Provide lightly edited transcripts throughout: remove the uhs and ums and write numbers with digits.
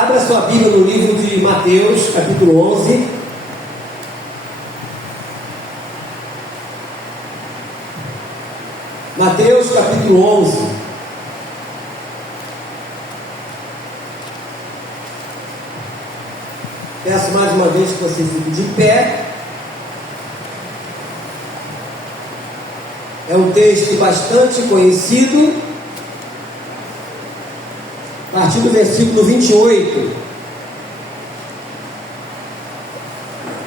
Abra sua Bíblia no livro de Mateus, capítulo 11. Mateus, capítulo 11. Peço mais uma vez que você fique de pé. É um texto bastante conhecido. A partir do versículo 28.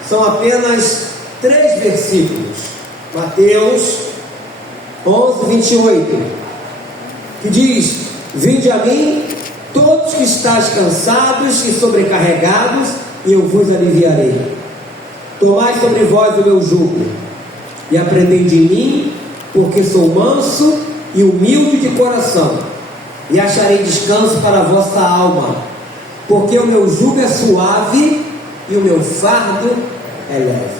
São apenas 3 versículos. Mateus 11, 28. Que diz: Vinde a mim, todos que estáis cansados e sobrecarregados, e eu vos aliviarei. Tomai sobre vós o meu jugo, e aprendei de mim, porque sou manso e humilde de coração, e acharei descanso para a vossa alma, porque o meu jugo é suave e o meu fardo é leve.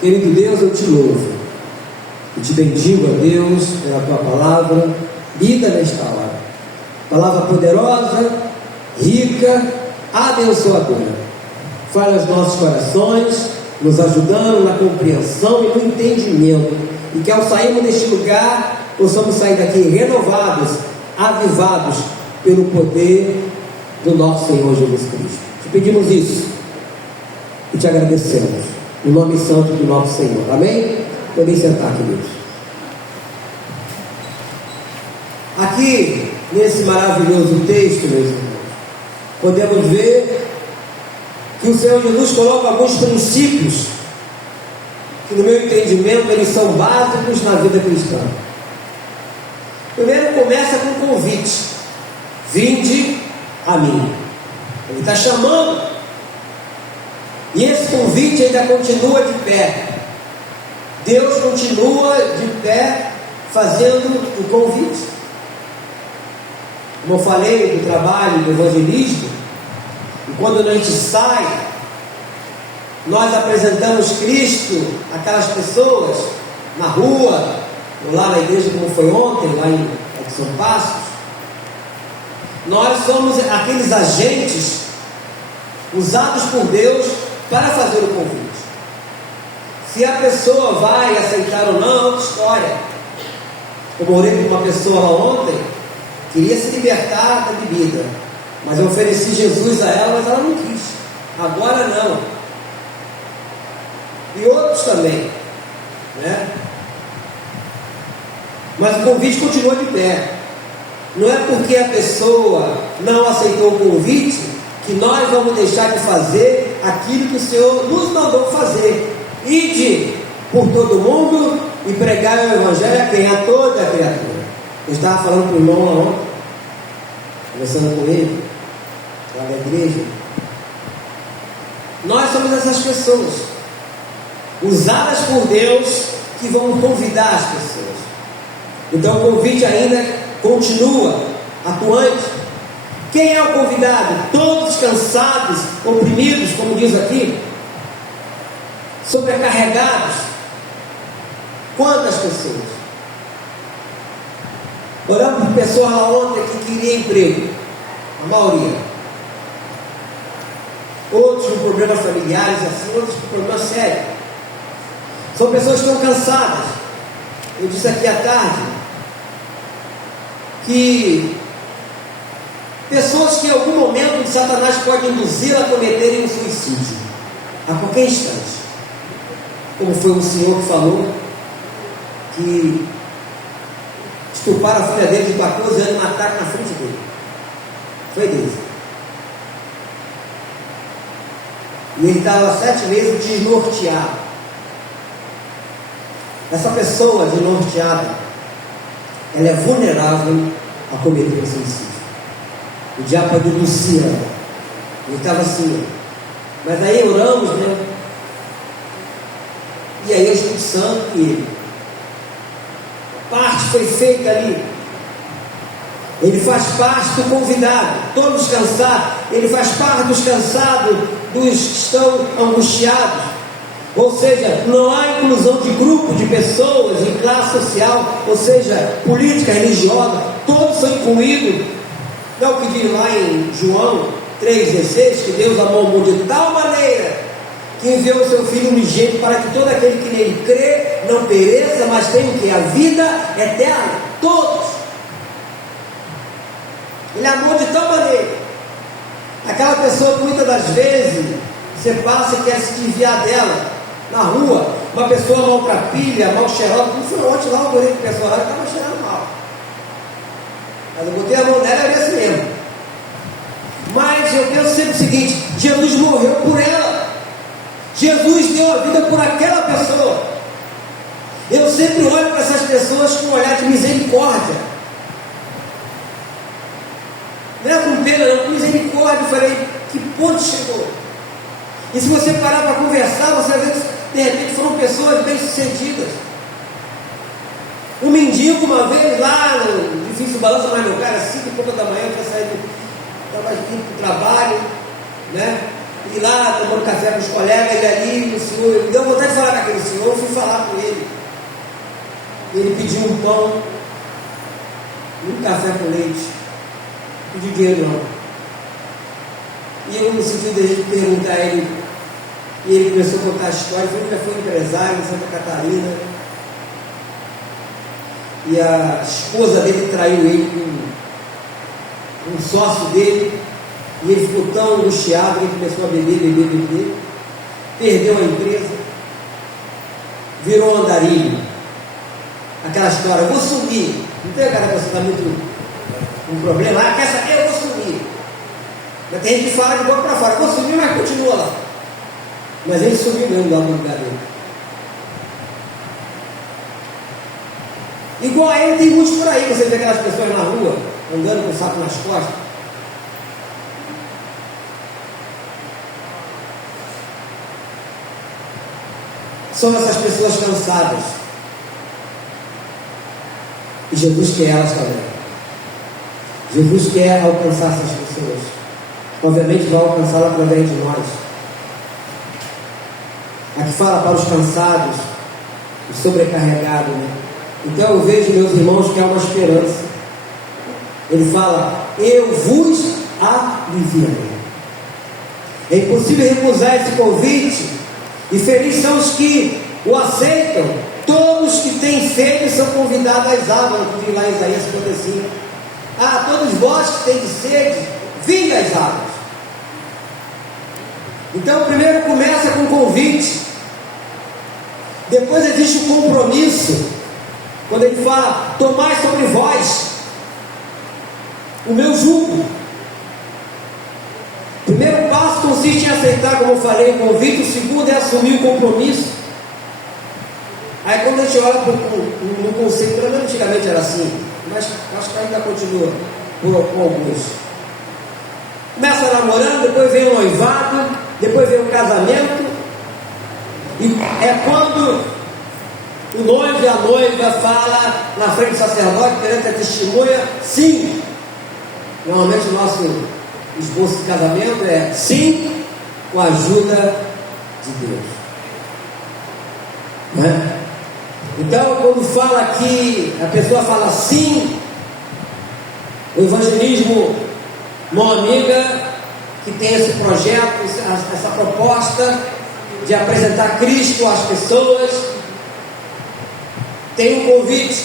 Querido Deus, eu te louvo e te bendigo, a Deus, pela tua palavra lida nesta hora. Palavra poderosa, rica, abençoadora. Fale aos nossos corações, nos ajudando na compreensão e no entendimento, e que ao sairmos deste lugar possamos sair daqui renovados, avivados pelo poder do nosso Senhor Jesus Cristo. Te pedimos isso e te agradecemos no nome santo do nosso Senhor. Amém? Podem sentar, queridos. Aqui nesse maravilhoso texto, meus irmãos, podemos ver que o Senhor Jesus coloca alguns princípios que, no meu entendimento, eles são básicos na vida cristã. Primeiro começa com um convite: vinde a mim. Ele está chamando, e esse convite ainda continua de pé. Deus continua de pé fazendo o convite. Como eu falei do trabalho do evangelismo, e quando a gente sai, nós apresentamos Cristo àquelas pessoas na rua, ou lá na igreja, como foi ontem, lá em São Passos. Nós somos aqueles agentes usados por Deus para fazer o convite. Se a pessoa vai aceitar ou não, é outra história. Eu orei com uma pessoa lá ontem, queria se libertar da bebida, mas eu ofereci Jesus a ela, mas ela não quis. Agora não. E outros também, né? Mas o convite continua de pé. Não é porque a pessoa não aceitou o convite que nós vamos deixar de fazer aquilo que o Senhor nos mandou fazer. Ide por todo mundo e pregai o evangelho a quem? A toda a criatura. Eu estava falando para o irmão lá ontem, conversando com ele, lá da igreja. Nós somos essas pessoas usadas por Deus que vão convidar as pessoas. Então o convite ainda continua atuante. Quem é o convidado? Todos cansados, oprimidos, como diz aqui, sobrecarregados. Quantas pessoas? Oramos por pessoas lá ontem que queriam emprego, a maioria. Outros com problemas familiares, assim, outros com problemas sérios. São pessoas que estão cansadas. Eu disse aqui à tarde que pessoas que em algum momento de Satanás pode induzir a cometerem um suicídio a qualquer instante, como foi um senhor que falou que estuparam a filha dele de 14 anos e mataram na frente dele. Foi Deus. E ele estava 7 meses desnorteado. Essa pessoa desnorteada, ela é vulnerável a cometer um suicídio. O diabo pode induzir ela. Ele estava assim, mas aí oramos, né? E aí o Espírito Santo e ele. Parte foi feita ali. Ele faz parte do convidado. Todos cansados. Ele faz parte dos cansados, dos que estão angustiados. Ou seja, não há inclusão de grupo de pessoas em classe social, ou seja, política, religiosa. Todos são incluídos. Não é o que diz lá em João, 3,16, que Deus amou o mundo de tal maneira que enviou o seu Filho unigênito para que todo aquele que nele crê não pereça, mas tenha o que? A vida eterna. Todos. Ele amou de tal maneira. Aquela pessoa que muitas das vezes você passa e quer se desviar dela na rua, uma pessoa maltrapilha, mal cheirosa, como foi ontem lá, o goleiro que o pessoal estava cheirando mal. Mas eu botei a mão nela e era assim mesmo. Mas eu penso sempre o seguinte: Jesus morreu por ela, Jesus deu a vida por aquela pessoa. Eu sempre olho para essas pessoas com um olhar de misericórdia, não é com pena, não, com misericórdia. Eu falei, que ponto chegou? E se você parar para conversar, você vê que de repente foram pessoas bem-sucedidas. Um mendigo, uma vez lá no Difícil Balança, mas meu cara, 5 e pouca da manhã, eu tinha saído, estava indo para o trabalho, né? E lá, tomando café com os colegas, e ali, o senhor, me deu vontade de falar com aquele senhor, eu fui falar com ele. Ele pediu um pão e um café com leite. Não pediu dinheiro não. E eu, no sentido de a gente perguntar a ele, e ele começou a contar a história. Ele já foi empresário em Santa Catarina, e a esposa dele traiu ele com um sócio dele, e ele ficou tão angustiado que ele começou a beber, perdeu a empresa, virou andarilho. Aquela história, eu vou sumir. Não tem aquela pessoa que está muito um problema, quer saber, eu vou sumir. Mas tem gente que fala de boca para fora, eu vou sumir, mas continua lá. Mas ele sumiu mesmo lá no lugar dele. Igual a ele, tem muitos por aí. Você vê aquelas pessoas na rua, andando com o saco nas costas. São essas pessoas cansadas. E Jesus quer elas também. Jesus quer alcançar essas pessoas. Obviamente vai alcançá-la através de nós. Aqui fala para os cansados e sobrecarregados, né? Então eu vejo, meus irmãos, que há uma esperança. Ele fala, eu vos aliviarei. É impossível recusar esse convite, e felizes são os que o aceitam. Todos que têm sede são convidados às águas, como diz lá em Isaías 55. Todos vós que têm sede, vinde às águas. Então primeiro começa com convite, depois existe o compromisso. Quando ele fala, tomai sobre vós o meu jugo. O primeiro passo consiste em aceitar, como eu falei, o convite. O segundo é assumir o compromisso. Aí quando a gente olha no conceito, pelo menos antigamente era assim, mas acho que ainda continua com alguns. Começa namorando, depois vem o noivado, depois vem o casamento, e é quando o noivo e a noiva fala na frente do sacerdote, perante a testemunha, sim. Normalmente o nosso esboço de casamento é sim, com a ajuda de Deus. Não é? Então, quando fala aqui, a pessoa fala sim, o evangelismo, uma amiga que tem esse projeto, essa proposta de apresentar Cristo às pessoas, tem um convite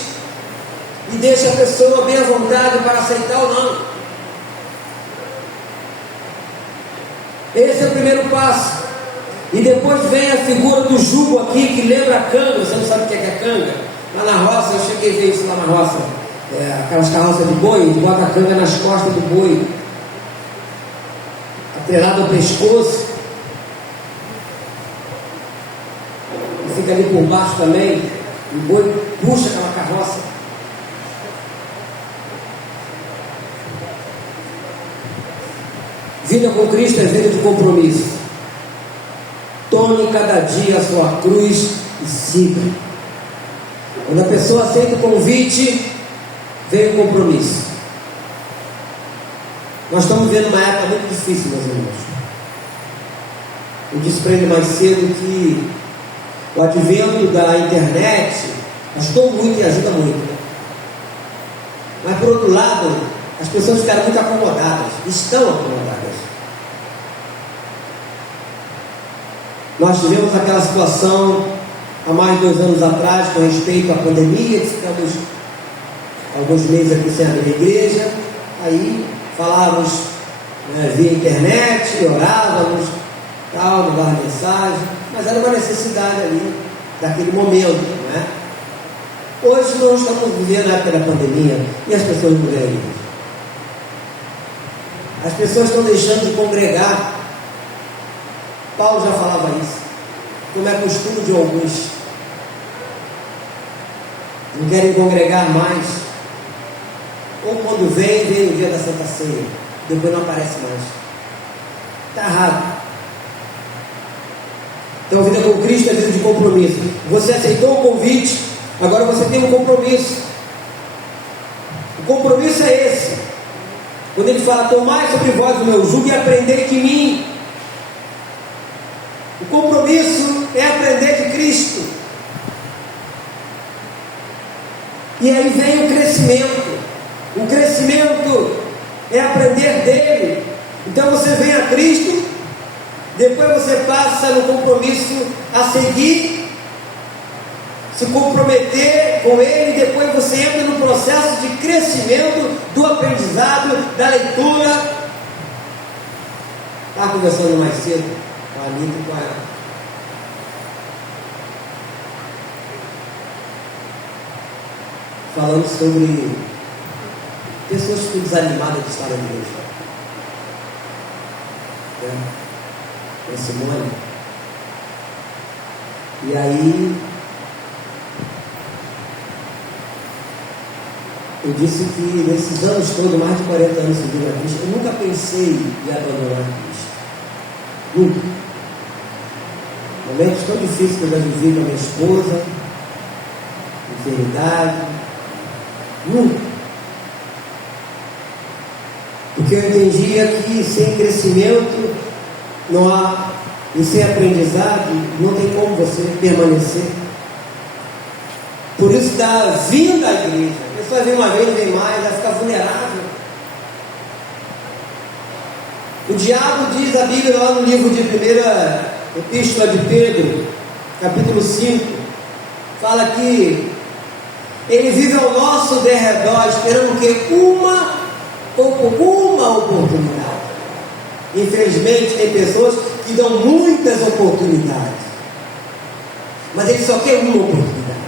e deixa a pessoa bem à vontade para aceitar ou não. Esse é o primeiro passo. E depois vem a figura do jugo aqui, que lembra a canga. Você não sabe o que é canga? Lá na roça, eu cheguei a ver isso lá na roça. Aquelas carroças de boi, bota a canga nas costas do boi, atrelado ao pescoço, e fica ali por baixo também. O boi puxa aquela carroça. Vida com Cristo é vida de compromisso. Tome cada dia a sua cruz e siga. Quando a pessoa aceita o convite, vem o compromisso. Nós estamos vivendo uma época muito difícil, meus irmãos. Eu disse para ele mais cedo que o advento da internet ajudou muito e ajuda muito. Mas por outro lado, as pessoas ficaram muito acomodadas, estão acomodadas. Nós tivemos aquela situação há mais de 2 anos atrás com respeito à pandemia, que ficamos alguns meses aqui sem abrir a igreja, aí falávamos via internet, orávamos, tal, mandava mensagem, mas era uma necessidade ali, daquele momento, não é? Hoje nós estamos vivendo a época da pandemia e as pessoas não vêm à igreja. As pessoas estão deixando de congregar. Paulo já falava isso, como é costume de alguns. Não querem congregar mais. Ou quando vem no dia da Santa Ceia, depois não aparece mais. Está errado. Então, vida com Cristo é vida de compromisso. Você aceitou o convite, agora você tem um compromisso. O compromisso é esse. Quando ele fala, tomai sobre vós o meu jugo e aprendei de mim. O compromisso é aprender de Cristo. E aí vem o crescimento. O crescimento é aprender dele. Então você vem a Cristo, depois você passa no compromisso a seguir, se comprometer com ele, depois você entra no processo de crescimento do aprendizado, da leitura. Estava conversando mais cedo com a Anitta e com a falando sobre pessoas que ficam desanimadas de estar na igreja. Com a Simone. E aí eu disse que nesses anos todos, mais de 40 anos seguindo a Cristo, eu nunca pensei em abandonar Cristo. Nunca. Momentos tão difíceis que eu já vivi com a minha esposa, enfermidade. Nunca. Porque eu entendia que sem crescimento não há, e sem aprendizado não tem como você permanecer. Por isso da vinda à igreja, a pessoa vem uma vez, vem mais, vai ficar vulnerável. O diabo diz a Bíblia lá no livro de 1ª Epístola de Pedro, capítulo 5, fala que ele vive ao nosso derredor, esperando que uma oportunidade. Infelizmente tem pessoas que dão muitas oportunidades, mas ele só quer uma oportunidade.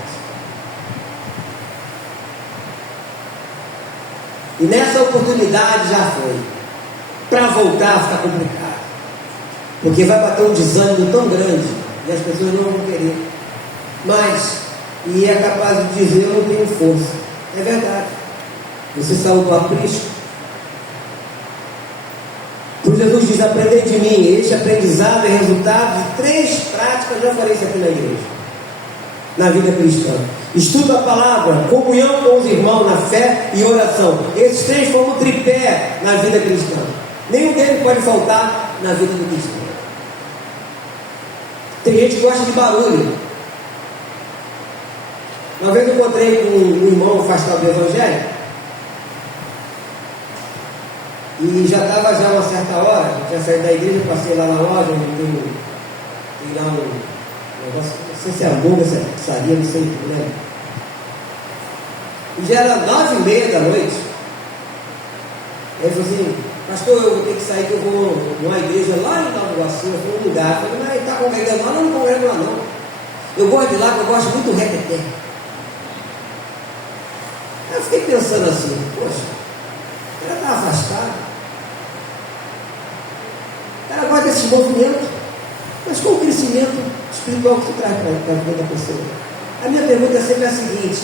E nessa oportunidade já foi. Para voltar fica complicado, porque vai bater um desânimo tão grande e as pessoas não vão querer. Mas e é capaz de dizer, eu não tenho força. É verdade. Você saiu do aprisco. Por Jesus diz, aprendei de mim. Este aprendizado é resultado de 3 práticas, já falei isso aqui na igreja, na vida cristã. Estudo a palavra, comunhão com os irmãos na fé e oração. Esses 3 formam tripé na vida cristã. Nenhum deles pode faltar na vida do cristão. Tem gente que gosta de barulho. Uma vez eu encontrei com um irmão afastado do Evangelho, e já estava já uma certa hora, eu tinha saído da igreja, passei lá na loja, onde tem lá um negócio, não sei se é hambúrguer, se é pizzaria, não sei, não lembro. E já era 9h30 da noite. Aí ele falou assim, pastor, eu vou ter que sair, que eu vou numa igreja lá em Nova Iguaçu, eu vou num lugar. Eu falei, mas ele está congregando lá? Não congrego lá não. Eu gosto de lá, porque eu gosto muito do reteté. Eu fiquei pensando assim, poxa, o cara está afastado, o cara gosta desse movimento, mas qual o crescimento espiritual que tu traz para a vida da pessoa? A minha pergunta é sempre a seguinte: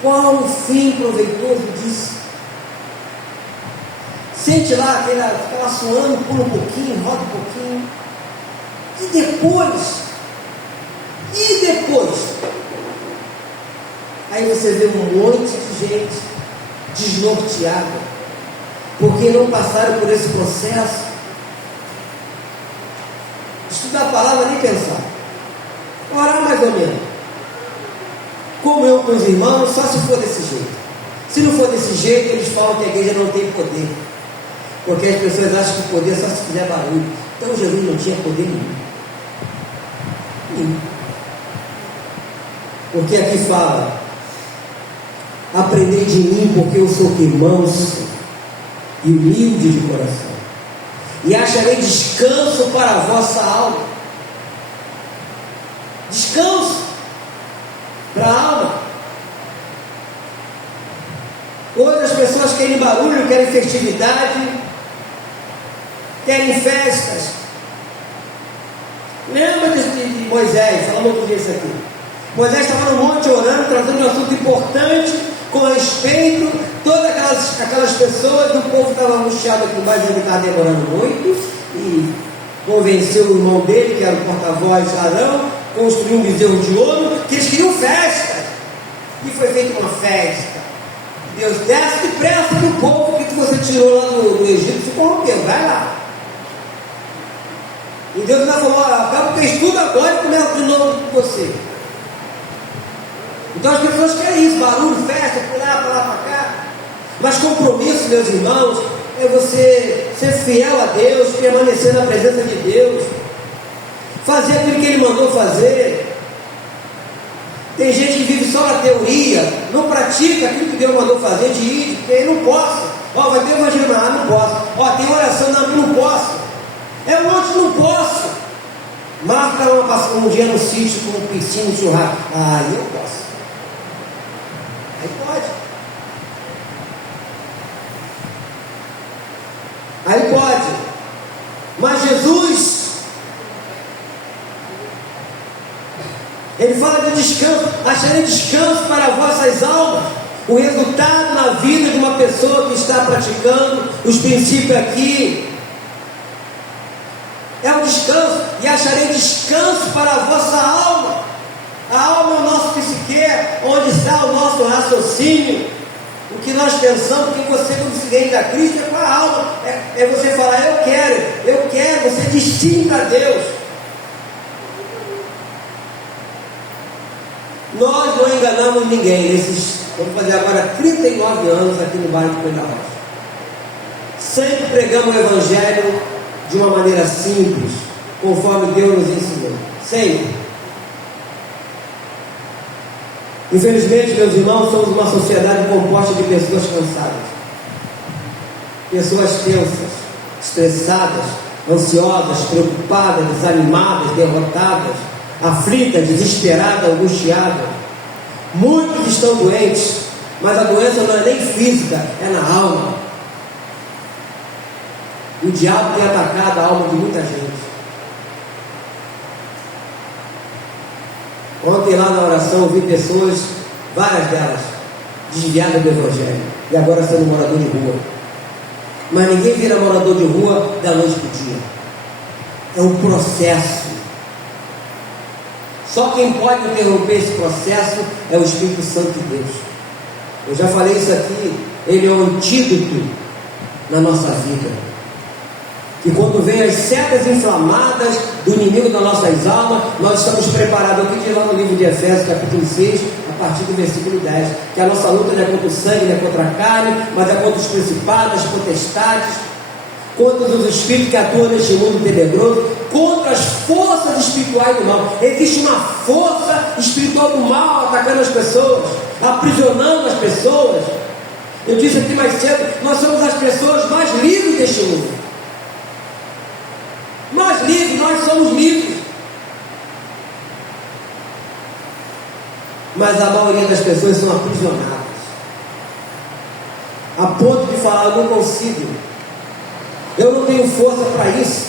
qual o fim proveitoso disso? Sente lá, fica lá suando, pula um pouquinho, roda um pouquinho, e depois, aí você vê um monte de gente desnorteada, porque não passaram por esse processo. Estudar a palavra, nem pensar. Orar mais ou menos. Comunhão com os irmãos, só se for desse jeito. Se não for desse jeito, eles falam que a igreja não tem poder. Porque as pessoas acham que o poder é só se fizer barulho. Então Jesus não tinha poder nenhum. mim. Porque aqui fala: aprendei de mim, porque eu sou manso e humilde de coração, e acharei descanso para a vossa alma. Descanso para a alma. Hoje as pessoas querem barulho, querem festividade, querem festas. Lembra de Moisés? Falamos outro dia isso aqui. Moisés estava no monte orando, tratando um assunto importante com respeito a todas aquelas pessoas. O povo estava angustiado aqui embaixo, ele estava demorando muito, e convenceu o irmão dele, que era o porta-voz Arão, construiu um bezerro de ouro, que eles queriam festa, e foi feita uma festa. Deus, desce depressa do povo que você tirou lá do Egito, se corrompeu, vai lá. E Deus ainda falou: acaba o estudo agora e começa de novo com você. Então as pessoas querem isso, barulho, festa, pular para lá para cá. Mas compromisso, meus irmãos, é você ser fiel a Deus, permanecer na presença de Deus, fazer aquilo que Ele mandou fazer. Tem gente que vive só na teoria, não pratica aquilo que Deus mandou fazer de ir, porque ele não posso. Vai ter evangelho, não posso. Tem oração, não posso. É um monte, não posso. Marca um dia no sítio com piscina, churrasco. Aí eu posso. Aí pode. Aí pode. Mas Jesus, Ele fala de descanso: acharei descanso para vossas almas. O resultado na vida de uma pessoa que está praticando os princípios aqui é o descanso. E acharei descanso para a vossa alma. A alma é o nosso psique, onde está o nosso raciocínio, o que nós pensamos. Porque você, quando se rende a Cristo, é com a alma, é você falar: eu quero, você distingue a Deus. Nós não enganamos ninguém vamos fazer agora 39 anos aqui no bairro de Coelho da Rocha. Sempre pregamos o Evangelho de uma maneira simples, conforme Deus nos ensinou. Sempre. Infelizmente, meus irmãos, somos uma sociedade composta de pessoas cansadas, pessoas tensas, estressadas, ansiosas, preocupadas, desanimadas, derrotadas, aflitas, desesperadas, angustiadas. Muitos estão doentes, mas a doença não é nem física, é na alma. O diabo tem atacado a alma de muita gente. Ontem lá na oração eu vi pessoas, várias delas, desviadas do Evangelho e agora sendo morador de rua. Mas ninguém vira morador de rua da noite para o dia. É um processo. Só quem pode interromper esse processo é o Espírito Santo de Deus. Eu já falei isso aqui, ele é o antídoto na nossa vida. E quando vem as setas inflamadas do inimigo das nossas almas, nós estamos preparados. Aqui diz lá no livro de Efésios, capítulo 6, a partir do versículo 10, que a nossa luta não é contra o sangue, não é contra a carne, mas é contra os principados, as potestades, contra os espíritos que atuam neste mundo tenebroso, contra as forças espirituais do mal. Existe uma força espiritual do mal atacando as pessoas, aprisionando as pessoas. Eu disse aqui mais cedo, nós somos as pessoas mais livres deste mundo. Mais livres, nós somos livres. Mas a maioria das pessoas são aprisionadas, a ponto de falar: eu não consigo, eu não tenho força para isso.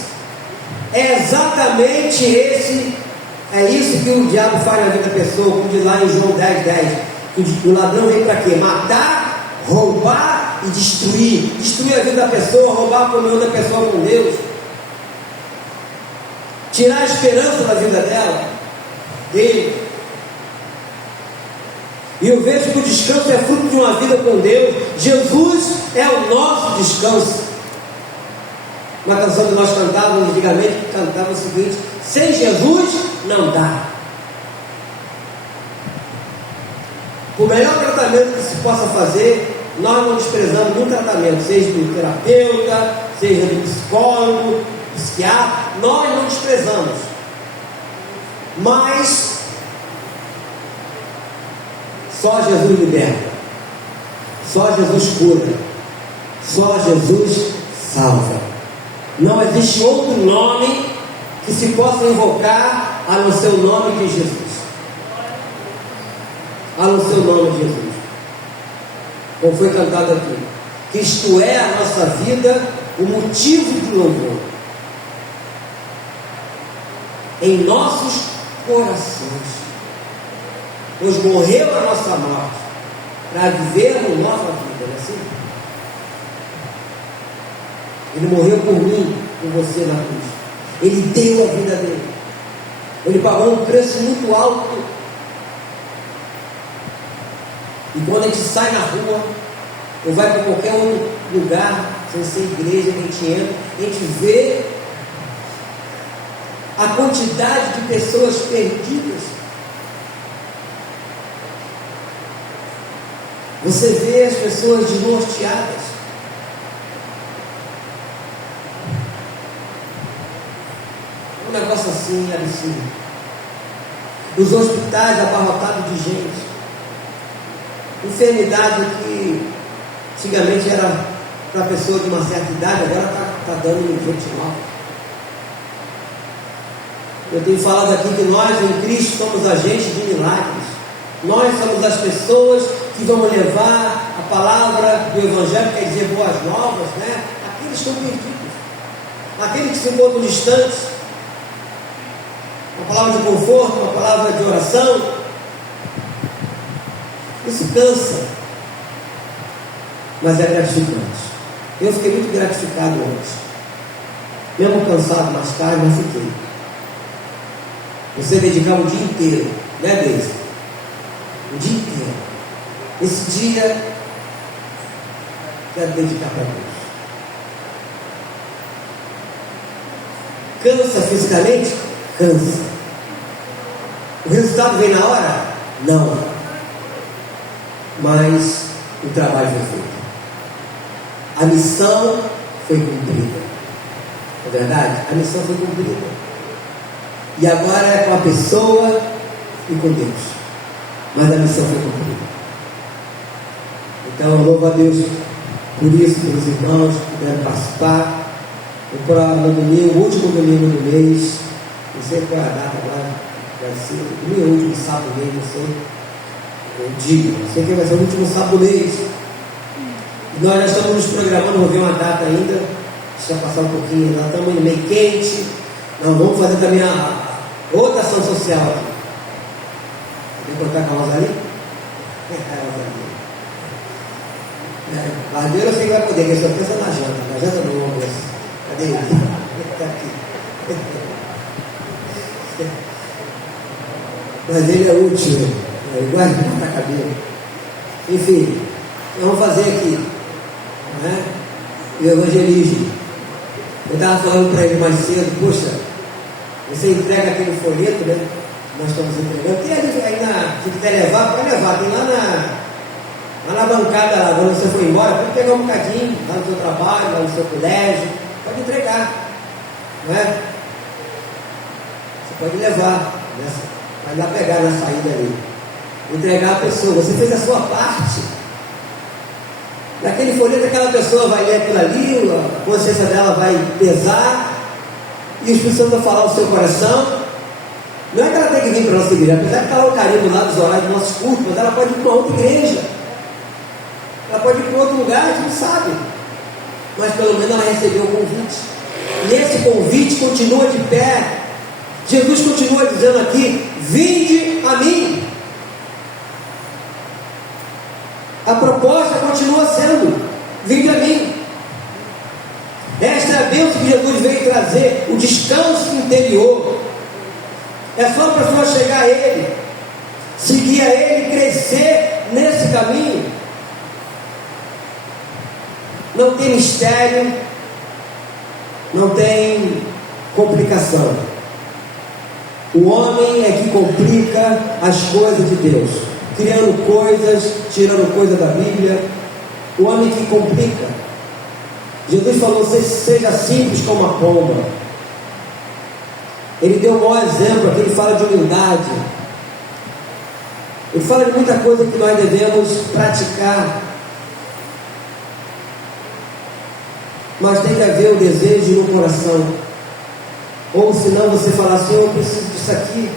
É exatamente isso que o diabo faz na vida da pessoa, como diz lá em João 10:10, que o ladrão vem para quê? Matar, roubar e destruir. Destruir a vida da pessoa, roubar a comunhão da pessoa com Deus, tirar a esperança da vida dele. E eu vejo que o descanso é fruto de uma vida com Deus. Jesus é o nosso descanso. Uma canção que nós cantávamos antigamente, cantava o seguinte: sem Jesus não dá. O melhor tratamento que se possa fazer, nós não desprezamos nenhum tratamento, seja do terapeuta, seja do psicólogo, psiquiatra, nós não desprezamos. Mas só Jesus liberta, só Jesus cura, só Jesus salva. Não existe outro nome que se possa invocar a não ser o nome de Jesus. A não ser o nome de Jesus. Como foi cantado aqui, que isto é a nossa vida, o motivo de louvor em nossos corações, pois morreu a nossa morte para vivermos nova vida, não é assim? Ele morreu por mim, por você na cruz. Ele deu a vida dele. Ele pagou um preço muito alto. E quando a gente sai na rua, ou vai para qualquer outro lugar, sem ser igreja, a gente entra, a gente vê a quantidade de pessoas perdidas. Você vê as pessoas desnorteadas. Um negócio assim absurdo. Os hospitais abarrotados de gente. Enfermidade que antigamente era para pessoa de uma certa idade, agora está dando gente nova. Eu tenho falado aqui que nós em Cristo somos agentes de milagres. Nós somos as pessoas que vão levar a palavra do Evangelho, quer dizer, boas novas, né? Aqueles que estão perdidos, aqueles que se encontram distantes. Uma palavra de conforto, uma palavra de oração. Isso cansa, mas é gratificante. Eu fiquei muito gratificado ontem, mesmo cansado mais tarde, mas fiquei. Você dedicar o dia inteiro, né, Deise? O dia inteiro. Esse dia, quero dedicar para Deus. Cansa fisicamente? Cansa. O resultado vem na hora? Não. Mas o trabalho foi feito. A missão foi cumprida. Não é verdade? A missão foi cumprida. E agora é com a pessoa e com Deus. Mas a missão foi cumprida. Então eu louvo a Deus por isso, pelos irmãos que puderam participar. No domingo, o último domingo do mês, não sei qual é a data agora, vai ser o último sábado do mês, não sei. Eu digo, não sei que vai ser o último sábado do mês. E nós já estamos nos programando, vou ver uma data ainda, deixa eu passar um pouquinho, nós estamos meio quente. Nós vamos fazer também a outra ação social aqui. Vou contar com a Rosalie? Barbeiro eu sei que vai poder, que só pensa na janta. Na janta não, almoço. Cadê ele? Está aqui. Mas ele é útil, ele gosta de cortar cabelo. Enfim, nós vamos fazer aqui, né? O evangelismo. Eu estava falando para ele mais cedo, poxa, você entrega aquele folheto, né? Nós estamos entregando. Tem ali aí se quiser levar, pode levar. Tem lá na bancada, lá, quando você for embora, pode pegar um bocadinho, lá no seu trabalho, lá no seu colégio, pode entregar, não é? Você pode levar, né? Vai lá pegar na saída ali, entregar a pessoa. Você fez a sua parte. Naquele folheto, aquela pessoa vai ler aquilo ali, a consciência dela vai pesar, e o Espírito Santo vai falar ao seu coração. Não é que ela tem que vir para a nossa igreja, apesar de estar lá o carinho lá dos horários dos nossos cultos, mas ela pode ir para outra igreja, ela pode ir para outro lugar, a gente não sabe, mas pelo menos ela recebeu o convite, e esse convite continua de pé. Jesus continua dizendo aqui: vinde a mim. A proposta continua sendo: vinde a mim. Esta é a bênção que Jesus veio trazer, o descanso interior. É só a pessoa chegar a Ele, seguir a Ele, crescer nesse caminho. Não tem mistério, não tem complicação. O homem é que complica as coisas de Deus, criando coisas, tirando coisas da Bíblia. O homem que complica. Jesus falou: seja simples como a pomba. Ele deu o maior exemplo, aqui ele fala de humildade. Ele fala de muita coisa que nós devemos praticar. Mas tem que haver o desejo no coração. Ou senão você falar, Senhor, eu preciso disso aqui.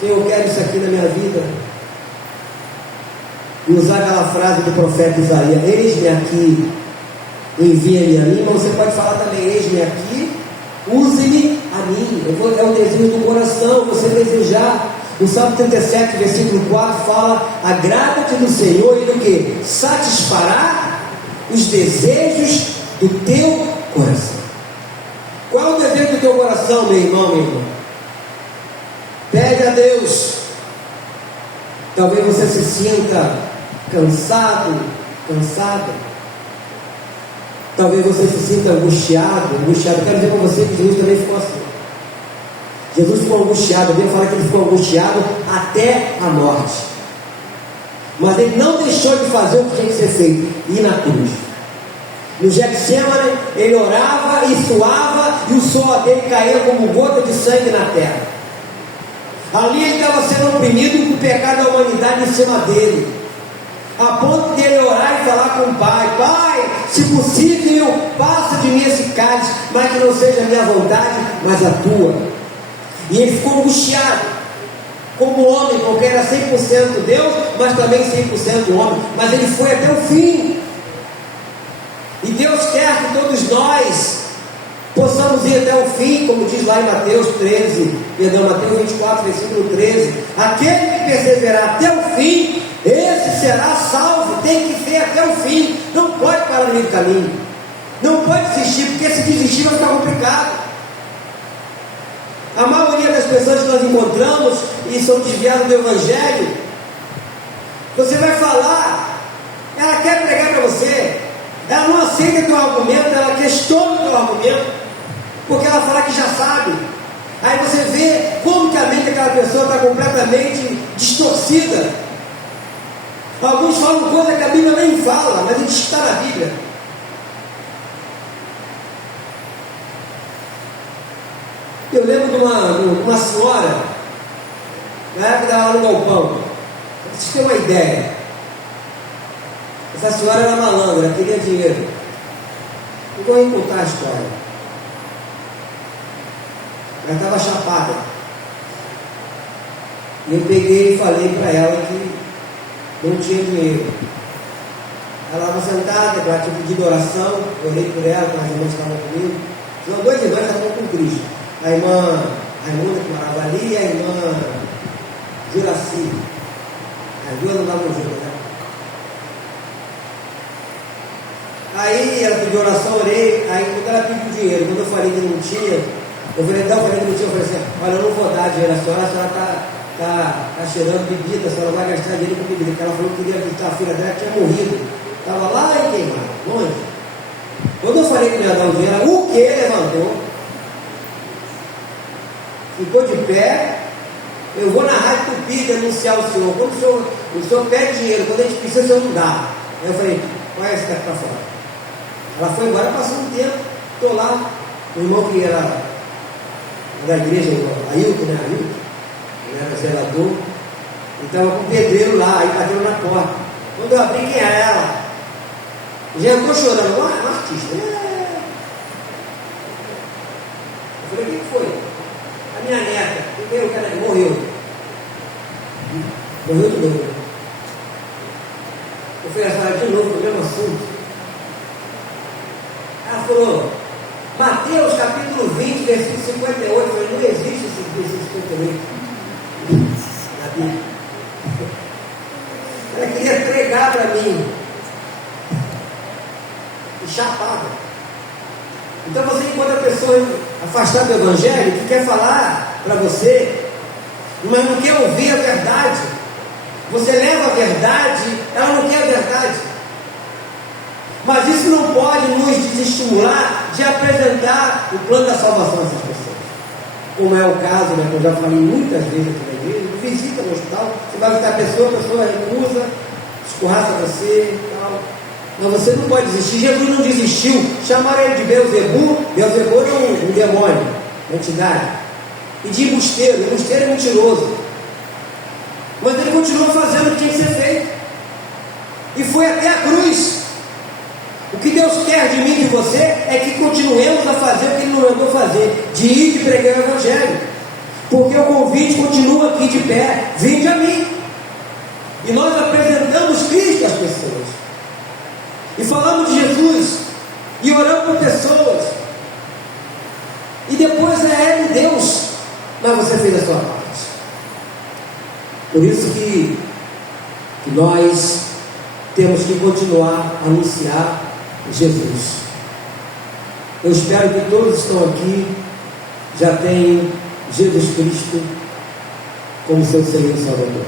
Senhor, eu quero isso aqui na minha vida. E usar aquela frase do profeta Isaías: eis-me aqui, envia-me a mim. Mas você pode falar também: eis-me aqui, use-me a mim. É o desejo do coração, você desejar. O Salmo 37, versículo 4 fala: agrada-te do Senhor e do que? Satisfará os desejos do teu coração. Qual é o desejo do teu coração, meu irmão, minha irmã? Pede a Deus. Talvez você se sinta cansado, cansada. Talvez você se sinta angustiado. Quero dizer para você que Jesus também ficou assim. Jesus ficou angustiado. A Bíblia fala que ele ficou angustiado até a morte. Mas ele não deixou de fazer o que tinha que ser feito: ir na cruz. No Getsemane, ele orava e suava, e o suor dele caía como gota de sangue na terra. Ali ele estava sendo oprimido com o pecado da humanidade em cima dele, a ponto de ele orar e falar com o Pai: Pai, se possível, passa de mim esse cálice, mas que não seja a minha vontade, mas a tua. E ele ficou angustiado, como homem, porque era 100% Deus, mas também 100% homem. Mas ele foi até o fim. E Deus quer que todos nós possamos ir até o fim, como diz lá em Mateus 24, versículo 13: aquele que perseverar até o fim, esse será salvo. Tem que ser até o fim, não pode parar no meio do caminho, não pode desistir, porque se desistir vai ficar complicado. A maioria das pessoas que nós encontramos e são desviadas do Evangelho, você vai falar, ela quer pregar para você, ela não aceita teu argumento, ela questiona o teu argumento, porque ela fala que já sabe. Aí você vê como que a mente daquela pessoa está completamente distorcida. Alguns falam coisa que a Bíblia nem fala, mas ele está na Bíblia. Eu lembro de uma senhora, na época que estava lá no galpão. Para vocês terem uma ideia, essa senhora era malandra, ela queria dinheiro. Eu vou contar a história. Ela estava chapada. E eu peguei e falei para ela que não tinha dinheiro. Ela estava sentada, ela tinha pedido oração. Eu orei por ela, as irmãs estavam comigo. São duas irmãs que estavam com Cristo: a irmã Raimunda, que morava ali, e a irmã Juraci. As duas não davam juntas, né? Aí ela pediu oração, orei. Aí quando ela pediu dinheiro, quando eu falei que não tinha, eu falei assim: olha, eu não vou dar dinheiro à senhora, a senhora está cheirando bebida, a senhora vai gastar dinheiro com bebida. Porque ela falou que queria visitar a filha dela, tinha morrido, estava lá em Queimado, longe. Quando eu falei que não ia dar o dinheiro, ela, o que? Levantou, ficou de pé. Eu vou na Rádio Tupi denunciar o senhor. Quando o senhor pede dinheiro, quando a gente precisa, o senhor não dá. Aí eu falei: vai esse cara para fora. Ela foi embora, passou um tempo, estou lá. O irmão que era da igreja, Ailton, né? Ailton, ele era zelador, e estava com o pedreiro lá, aí bateu na porta. Quando eu abri, quem era ela? Já estou chorando, um artista. Eu falei: o que foi? A minha neta, o cara morreu. Morreu de novo. Eu falei: a senhora de novo, no mesmo assunto. Ela falou: Mateus capítulo 20, versículo 58. Eu falei: não existe esse versículo 58 na Bíblia. Ela queria pregar para mim, e chapada. Então você encontra a pessoa afastada do Evangelho, que quer falar para você, mas não quer ouvir a verdade. Você leva a verdade, ela não quer a verdade. Mas isso não pode nos desestimular de apresentar o plano da salvação a essas pessoas. Como é o caso, né, que eu já falei muitas vezes aqui na igreja: visita no hospital, você vai visitar a pessoa recusa, escorraça você e tal. Mas você não pode desistir. Jesus não desistiu. Chamaram ele de Beelzebul. Beelzebul é um demônio, uma entidade. e de embusteiro. Embusteiro é mentiroso. Mas ele continua fazendo o que tinha que ser feito. E foi até a cruz. O que Deus quer de mim e de você é que continuemos a fazer o que Ele nos mandou fazer, de ir e pregar o Evangelho. Porque o convite continua aqui de pé: vinde a mim. E nós apresentamos Cristo às pessoas. E falamos de Jesus. E oramos por pessoas. E depois é de Deus. Mas você fez a sua parte. Por isso que nós temos que continuar a anunciar Jesus. Eu espero que todos que estão aqui já tenham Jesus Cristo como seu Senhor e Salvador.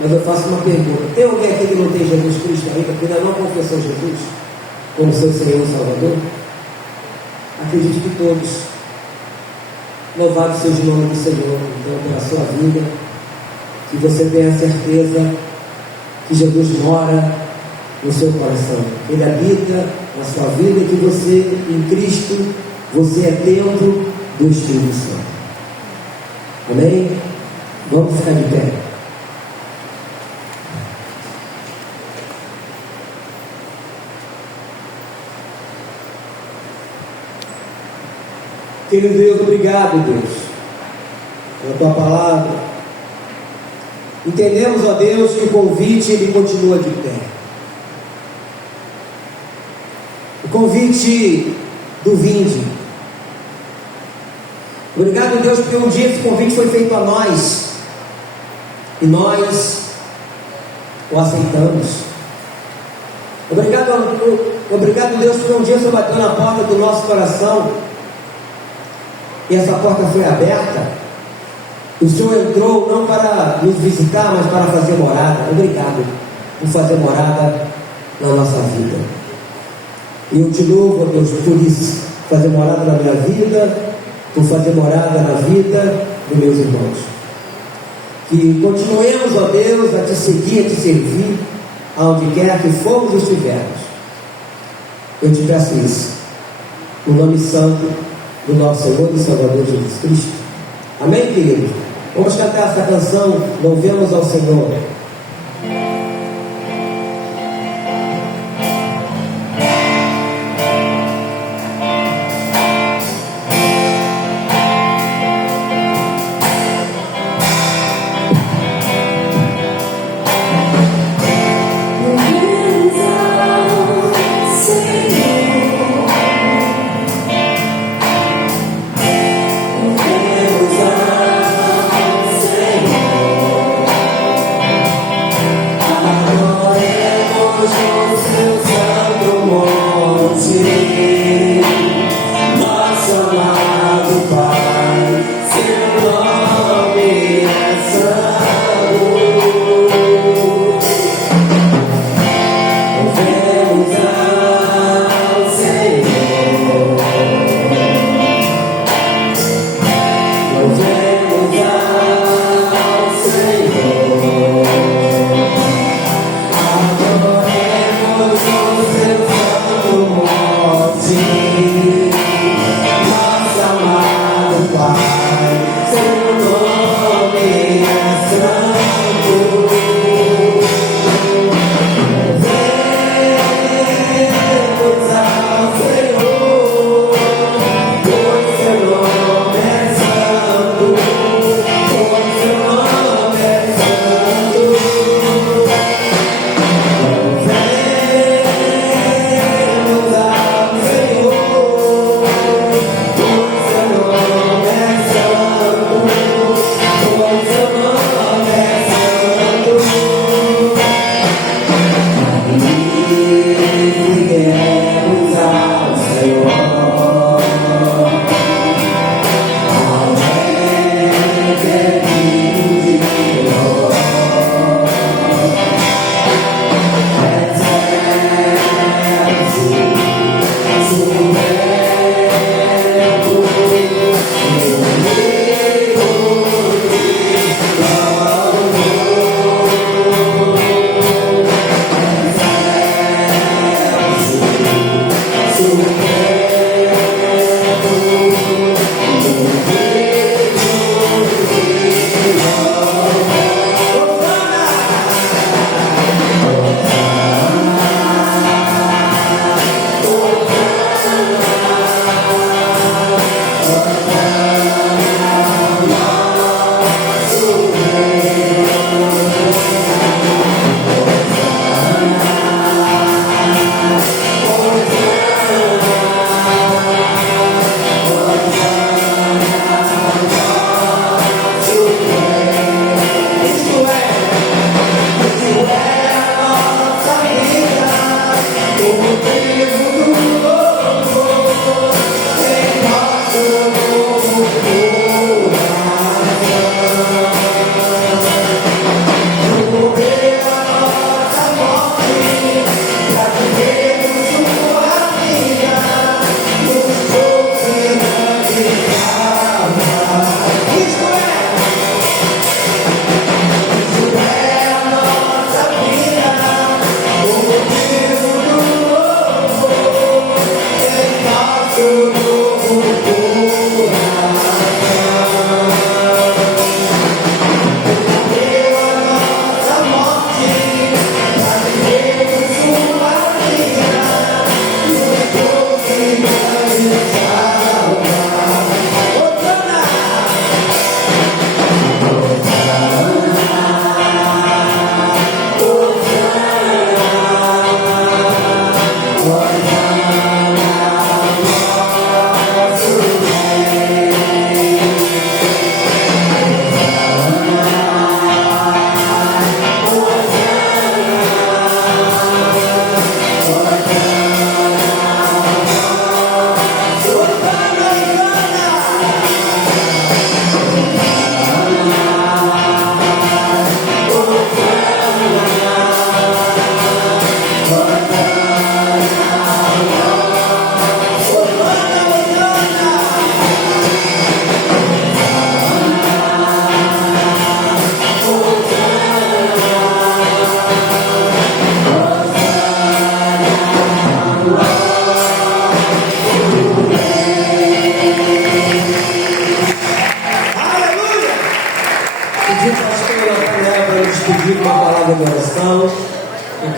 Mas eu faço uma pergunta: tem alguém aqui que não tem Jesus Cristo ainda, que ainda não confessou Jesus como seu Senhor e Salvador? Acredito que todos. Louvado seja o nome do Senhor, então, pela sua vida, que você tenha certeza que Jesus mora no seu coração, Ele habita na sua vida, e que você, em Cristo, você é templo do Espírito Santo. Amém? Vamos ficar de pé. Querido Deus, obrigado, Deus, pela tua palavra. Entendemos, ó Deus, que o convite ele continua de pé. O convite do vinde. Obrigado, Deus, porque um dia esse convite foi feito a nós e nós o aceitamos. Obrigado, Deus, porque um dia o Senhor bateu na porta do nosso coração e essa porta foi aberta. O Senhor entrou não para nos visitar, mas para fazer morada. Obrigado por fazer morada na nossa vida. E eu te louvo, Deus, por isso, fazer morada na minha vida, por fazer morada na vida dos meus irmãos. Que continuemos, ó Deus, a te seguir, a te servir, aonde quer que fomos e estivermos. Eu te peço isso, no nome santo do nosso Senhor e Salvador Jesus Cristo. Amém, queridos? Vamos cantar essa canção, louvemos ao Senhor.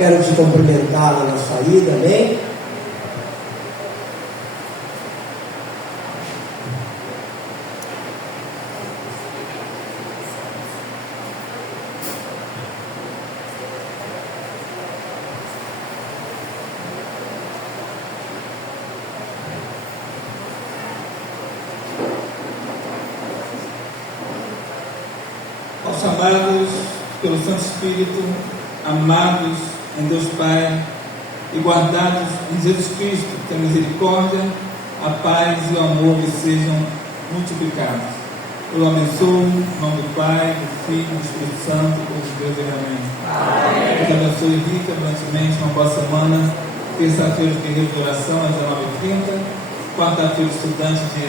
quero te cumprimentar lá na saída, amém? Aos chamados pelo Santo Espírito, amados em Deus Pai e guardados em Jesus Cristo, que a misericórdia, a paz e o amor lhes sejam multiplicados. Eu abençoo em nome do Pai, do Filho e do Espírito Santo, por Deus e amém. Deus abençoe rica, abundantemente, uma boa semana. Terça-feira, guerreiro de oração, às 19h30. Quarta-feira, estudante de